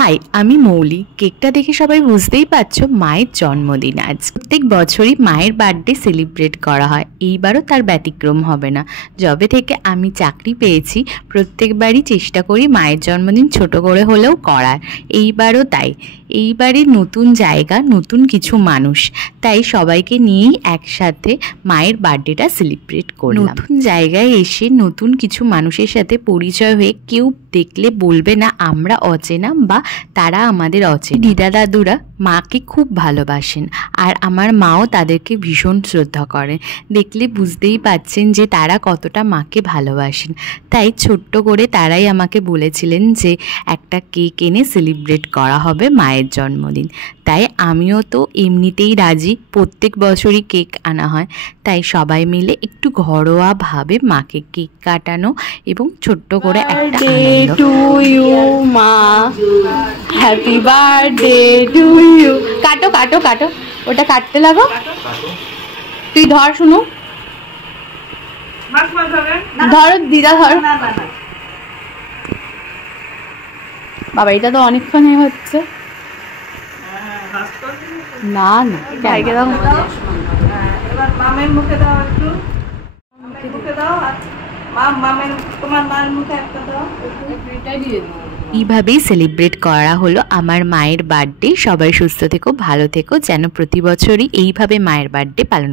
High, আমি মৌলি। কেকটা দেখে সবাই বুঝতেই পারছো মায়ের জন্মদিন আজ। প্রত্যেক বছরই মায়ের বার্থডে সেলিব্রেট করা হয়, এইবারও তার ব্যতিক্রম হবে না। যবে থেকে আমি চাকরি পেয়েছি প্রত্যেকবারই চেষ্টা করি মায়ের জন্মদিন ছোট করে হলেও করার। এইবারও তাই। এইবারে নতুন জায়গা, নতুন কিছু মানুষ, তাই সবাইকে নিয়েই একসাথে মায়ের বার্থডেটা সেলিব্রেট করলাম। নতুন জায়গায় এসে নতুন কিছু মানুষের সাথে পরিচয় হয়ে কেউ দেখলে বলবে না আমরা অচেনা বা তারা আমাদের অচেনা। দিদা দাদুরা মাকে খুব ভালোবাসেন, আর আমার মাও তাদেরকে ভীষণ শ্রদ্ধা করেন। দেখলে বুঝতেই পাচ্ছেন যে তারা কতটা মাকে ভালোবাসেন। তাই ছোট্ট করে তারাই আমাকে বলেছিলেন যে একটা কেক এনে সেলিব্রেট করা হবে মায়ের জন্মদিন। তাই আমিও তো এমনিতেই রাজি, প্রত্যেক বছরই কেক আনা হয়। তাই সবাই মিলে একটু ঘরোয়াভাবে মাকে কেক কাটানো এবং ছোট্ট করে একটা আনন্দ। টু ইউ মা, হ্যাপি বার্থডে টু ইউ। কাটো কাটো কাটো, ওটা কাটতে লাগো। তুই ধর, শুনু, ধর দিদা, ধর। বাবা এটা তো অনেকক্ষণ হচ্ছে। না না, ভাইকে দাও। এবার মামের মুখে দাও, একটু মুখে দাও। আর মামের, তোমার মায়ের মুখে একটা দাও। এইভাবেই সেলিব্রেট করা হলো আমার মায়ের বার্থডে। সবাই সুস্থ থেকো, ভালো থেকো, যেন প্রতি বছরই এইভাবে মায়ের বার্থডে পালন